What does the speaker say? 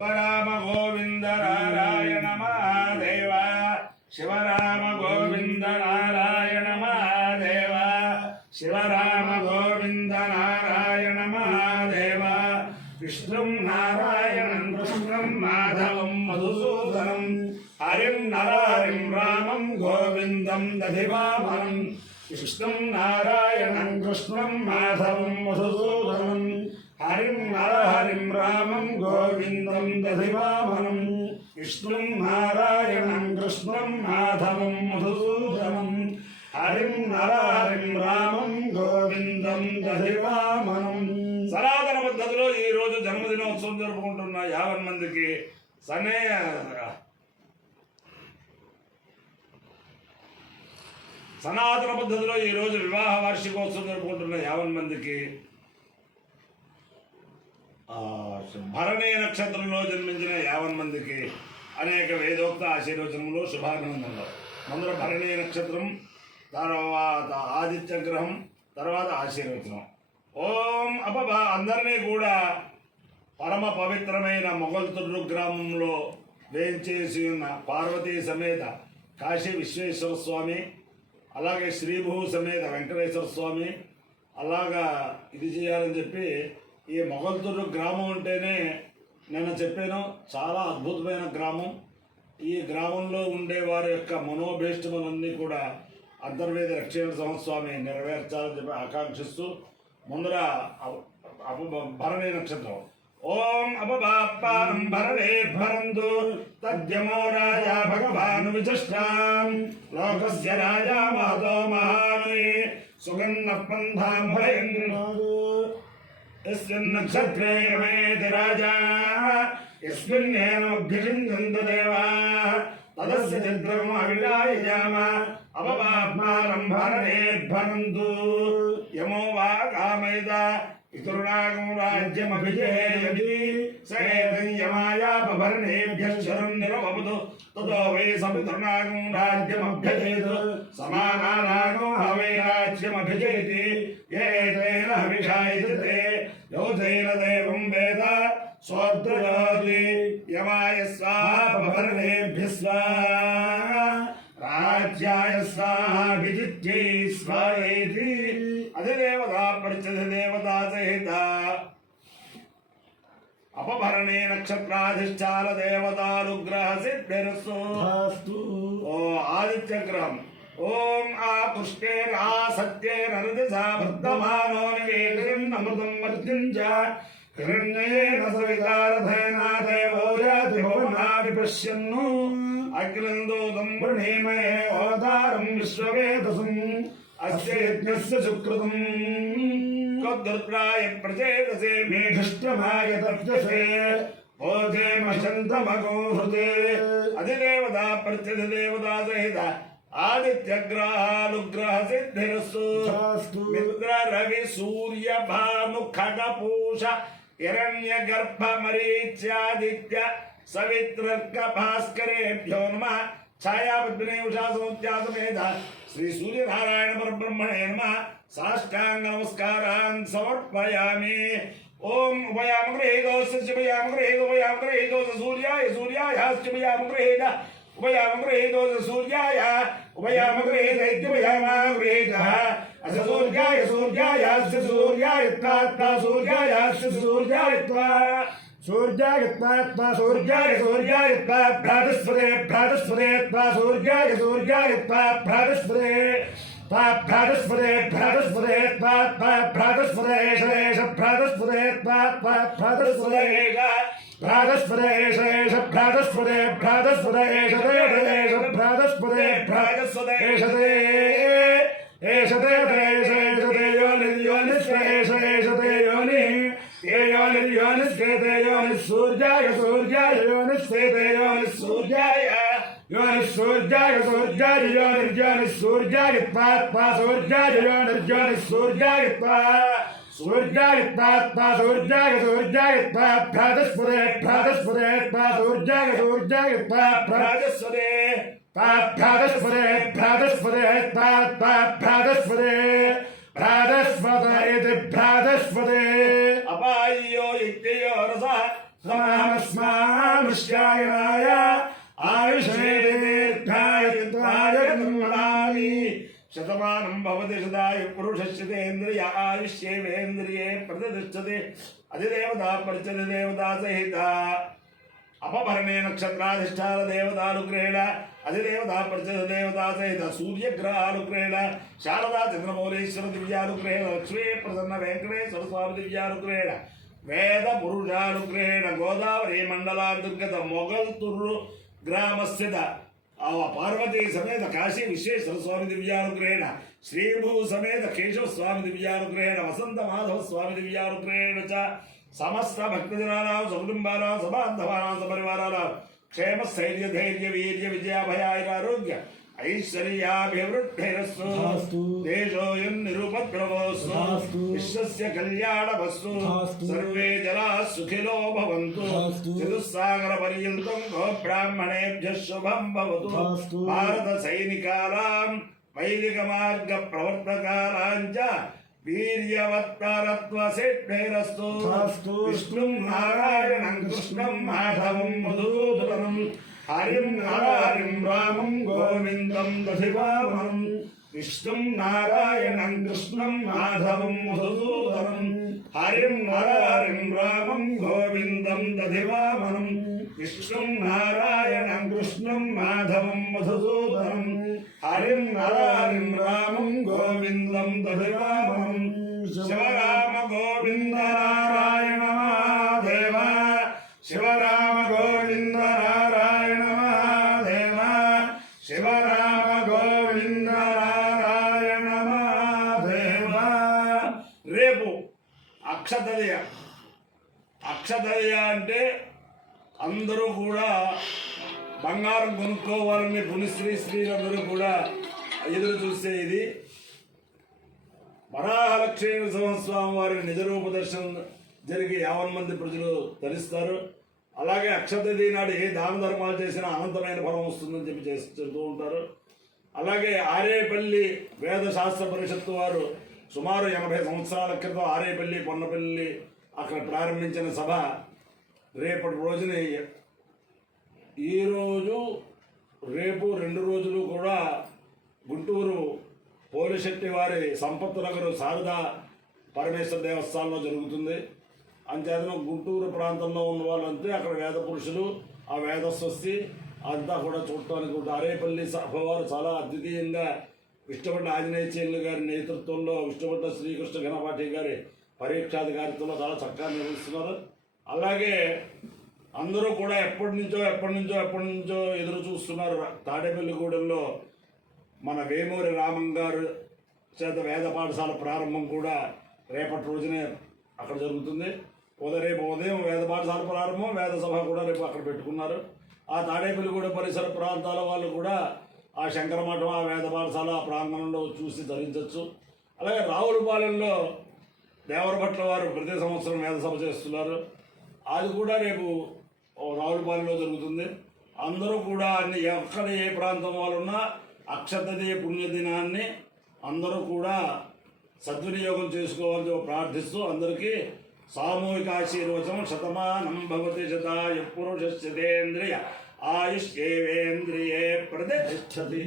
శివరామ గోవింద నారాయణ మహాదేవ శివరామ గోవింద నారాయణ మహాదేవ శివరామ గోవింద నారాయణ మహాదేవ విష్ణుం నారాయణం కృష్ణం మాధవం మధుసూదనం హరిం నరహరిం రామం గోవిందం దధివామనం విష్ణుం నారాయణం కృష్ణం మాధవం మధుసూదనం హరిం నరహరిం రామం గోవిందం దధివామనం విష్ణుం నారాయణం కృష్ణం మాధవం మధుసూదనం హరిం నరహరిం రామం గోవిందం దధివామనం. సనాతన పద్ధతిలో ఈరోజు జన్మదినోత్సవం జరుపుకుంటున్న 50 మందికి సనాతన పద్ధతిలో ఈరోజు వివాహ వార్షికోత్సవం జరుపుకుంటున్న 50 మందికి భరణీ నక్షత్రంలో జన్మించిన 50 మందికి అనేక వేదోక్త ఆశీర్వచనములు శుభాభినందనలు. ముందర భరణీ నక్షత్రం, తర్వాత ఆదిత్య గ్రహం, తర్వాత ఆశీర్వచనం. ఓం అపభా అందరినీ కూడా పరమ పవిత్రమైన మొగల్తుర్రు గ్రామంలో వేంచేసి ఉన్న పార్వతీ సమేత కాశీ విశ్వేశ్వర స్వామి, అలాగే శ్రీభూ సమేత వెంకటేశ్వర స్వామి, అలాగా ఇది చేయాలని చెప్పి ఈ మొగల్తుర్రు గ్రామం అంటేనే నేను చెప్పాను చాలా అద్భుతమైన గ్రామం. ఈ గ్రామంలో ఉండే వారి యొక్క మనోభీష్టములన్నీ కూడా అంతర్వేద రక్షణ సంస్వామి నెరవేర్చాలని చెప్పి ఆకాంక్షిస్తూ ముందర భరణీ నక్షత్రం. ఓం అపపానం భరణే భరంతు తద్యమో రాజా భగవాన్ విచష్టాం లోకస్య రాజా మహతో మహాన్ సుగంధ పంధాం భయంద్రనాదు యస్మిన్ నక్షత్రే యమేతి రాజా యస్మిన్నేనోభ్యజిందంతు దేవాః తదస్య చిత్రం అవిలాయజామ అపపానం భరణే భరంతు యమో వా కామయత ఇతరునాగం రాజ్యమభిజేయతి సయేతం యమాయాపభరణేభ్యః శరం నిరవపదు తతో వై సపితరునాగం రాజ్యమభ్యజేతు సమానానాగం హవై రాజ్యమభిజేతి ఏతేన హవిషాయతే యోధేన దేవం వేద సోద్రయోతి యమాయ స్వాపభరణేభ్యః స్వాహా రాజ్యాయ స్వాహాభిజిత్యై స్వాయేతి అధిదేవతా పరిచయ దేవతా సహిత అపభరణే నక్షత్రాధిష్టాన దేవతానుగ్రహ సిద్ధిరస్తు. ఓ ఆదిత్య గ్రహం. ఓం ఆ పుష్టే ఆ సత్యే నరదిశా వర్తమానో నివేదమృతం మర్త్యం చ హిరణ్యేన సవితారథేనా దేవో యాతి భువనా విపశ్యన్ను అగ్నందోదం వృణీమయే ఓదారం విశ్వవేదసం అస్య యజ్ఞస్య సుకృతం కద్రుత్రాయ ప్రచేతసే మేఘష్టమాయ తప్యసే భోజేమశంతమగోహృతే అధిదేవతా ప్రత్యధి దేవతా సహిత ఆదిత్యగ్రహానుగ్రహ సిద్ధిరస్తు. మిత్ర రవి సూర్య భాను ఖగపూష హిరణ్య గర్భ మరీచ్యాదిత్య సవిత్రర్క భాస్కరేభ్యో నమః ఛాయాపద్మినే ఉషా సముద్యాసమేత శ్రీ సూర్యనారాయణ పరబ్రహ్మణే నమః సాష్టాంగ నమస్కారాన్ సమర్పయామి. ఓం ఉభయామ గృహీతోస్య శుభయామ గృహీత ఉభయామ గృహీతోస్య సూర్యాయ సూర్యాయ శుభయామ గృహీత ఉభయామ గృహీతోస్య సూర్యాయ ఉభయామ గృహీత ఇత్యుభయామ గృహీతః అస్య సూర్యాయ సూర్యాయ అస్య సూర్యాయ త్వా సూర్యాయ అస్య సూర్యాయ త్వా సూర్యాయ త్వా సూర్యాయ సూర్యాయ త్వా భ్రాతస్పదే భ్రాతస్పదే త్వా సూర్యాయ సూర్యాయ త్వా భ్రాతస్పదే త్వా భ్రాతస్పదే భ్రాతస్పదే త్వా భ్రాతస్పదే శేష భ్రాతస్పదే త్వా భ్రాతస్పదే భ్రాతస్పదే శేష భ్రాతస్పదే భ్రాతస్పదే శేష భ్రాతస్పదే భ్రాతస్పదే ఏషతే ఏషతే ఏషతే యోనిస్వేషతే యోని యోనిస్వేతే యోనిస్ సూర్యాయ సూర్యాయ యోనిస్వేతే యోనిస్ సూర్యాయ యోనిస్ సూర్యాయ సూర్యాయ యోనిస్ సూర్యాయ త్వా సూర్యాయ యోనిస్ సూర్యాయ త్వా సూర్యాయ త్వా సూర్యాయ సూర్యాయ త్వా భ్రాతస్పదే భ్రాతస్పదే త్వా సూర్యాయ సూర్యాయ త్వా భ్రాతస్పదే భ్రాతస్పదే భ్రాతస్పదే త్వా భ్రాతస్పదే భ్రాతస్పదే భ్రాతస్పదే అపాయ్యో ఇత్యయో రస సమామస్మా ఆయుష్యాయనాయ ఆయుషేర్ఘాయ నిర్మలామి శతమానం భవతి శతాయు పురుషస్యేంద్రియ ఆయుష్యేవేంద్రియే ప్రతిష్టతే అధిదేవతా పరిచయ దేవతా సహిత అపభరణే నక్షత్రాధిష్టాన దేవతానుగ్రహేణ అధిదేవతా పరిచయ దేవతా సహిత సూర్యగ్రహానుగ్రహేణ శారదా చంద్రమౌళీశ్వర దివ్యానుగ్రహేణ లక్ష్మీ ప్రసన్న వెంకటేశ్వర స్వామి దివ్యానుగ్రహేణ వేద పురుషానుగ్రహేణ గోదావరి మండలాంతర్గత మొగల్తుర్రు గ్రామస్థిత పార్వతీ సమేత కాశీ విశ్వేశ్వర స్వామి దివ్యానుగ్రహేణ శ్రీభూ సమేత కేశవ స్వామి దివ్యానుగ్రహేణ వసంత మాధవ స్వామి దివ్యానుగ్రహేణ చ సమస్త భక్తజనానాం సకుటుంబానాం సబాంధవానాం సపరివారానాం క్షేమ స్థైర్య ధైర్య వీర్య విజయాభయారోగ్య ఐశ్వర్యాభివృద్ధిరస్తు దేశోయం నిరుపద్రవోస్తు విశ్వస్య కళ్యాణమస్తు సర్వే జనాః సుఖినో భవంతు చతుస్సాగర పర్యంతం గోబ్రాహ్మణేభ్యః శుభం భవతు భారత సైనికానాం వైదిక మార్గ ప్రవర్తకానాం చ వీర్యవత్తరత్వసిద్ధిరస్తు విష్ణుం నారాయణం కృష్ణం మాధవం మధుసూదనం హరిం నరహరిం రామం గోవిందం దధివామనం విష్ణుం నారాయణం కృష్ణం మాధవం మధుసూదనం హరిం నరహరిం రామం గోవిందం దధివామనం విష్ణుం నారాయణం కృష్ణం మాధవం మధుసూదనం హరిం నరహరిం రామం గోవిందం దధివామనం శివరామ గోవింద నారాయణ మహాదేవ శివరామ గోవింద నారాయణ మహాదేవ శివరామ గోవింద నారాయణ మహాదేవ. రేపు అక్షతదయ. అక్షతదయ అంటే అందరూ కూడా బంగారం కొనుక్కోవాలని పునిశ్రీ కూడా ఎదురు చూసే ఇది వరాహలక్ష్మీ నరసింహస్వామి వారి నిజరూప దర్శనం జరిగి 50 మంది ప్రజలు ధరిస్తారు. అలాగే అక్షతది నాడు ఏ దాన ధర్మాలు చేసినా అనంతమైన ఫలం వస్తుందని చెప్పి చెబుతూ ఉంటారు. అలాగే ఆరేపల్లి వేద శాస్త్ర పరిషత్తు వారు సుమారు 80 సంవత్సరాల క్రితం ఆరేపల్లి పొన్నపల్లి అక్కడ ప్రారంభించిన సభ రేపటి రోజుని ఈరోజు రేపు 2 రోజులు కూడా గుంటూరు పోలిశెట్టి వారి సంపత్ నగర్ శారదా పరమేశ్వర దేవస్థానంలో జరుగుతుంది. అంతేతను గుంటూరు ప్రాంతంలో ఉన్న వాళ్ళంతే అక్కడ వేద పురుషులు ఆ వేద స్వస్తి అంతా కూడా చూడటానికి కూడా ఆరేపల్లి సభవారు చాలా అద్వితీయంగా విష్ణుపట్ల ఆంజనేయ చేనులు గారి నేతృత్వంలో విష్ణుపట్ల శ్రీకృష్ణ గణపాఠి గారి పరీక్షాధికారిత్వంలో చాలా చక్కగా నిర్వహిస్తున్నారు. అలాగే అందరూ కూడా ఎప్పటి నుంచో ఎదురు చూస్తున్నారు. తాడేపల్లిగూడెంలో మన వేమూరి రామం గారు చేత వేద పాఠశాల ప్రారంభం కూడా రేపటి రోజునే అక్కడ జరుగుతుంది. రేపు ఉదయం వేద పాఠశాల ప్రారంభం, వేద సభ కూడా రేపు అక్కడ పెట్టుకున్నారు. ఆ తాడేపల్లిగూడెం పరిసర ప్రాంతాల వాళ్ళు కూడా ఆ శంకరమఠం ఆ వేద పాఠశాల ఆ ప్రాంగణంలో చూసి ధరించవచ్చు. అలాగే రావులపాలెంలో దేవరభట్ల వారు ప్రతి సంవత్సరం వేద సభ చేస్తున్నారు. అది కూడా రేపు రావులపాలెంలో జరుగుతుంది. అందరూ కూడా అన్ని ఎక్కడ ఏ ప్రాంతం వాళ్ళు ఉన్నా అక్షతది పుణ్యదినాన్ని అందరూ కూడా సద్వినియోగం చేసుకోవాలని ప్రార్థిస్తూ అందరికీ సామూహిక ఆశీర్వచనం. శతమానం భవతి శతాయ పురుషస్యేంద్రియ ఆయుష్యేవేంద్రియే ప్రతిష్టతి.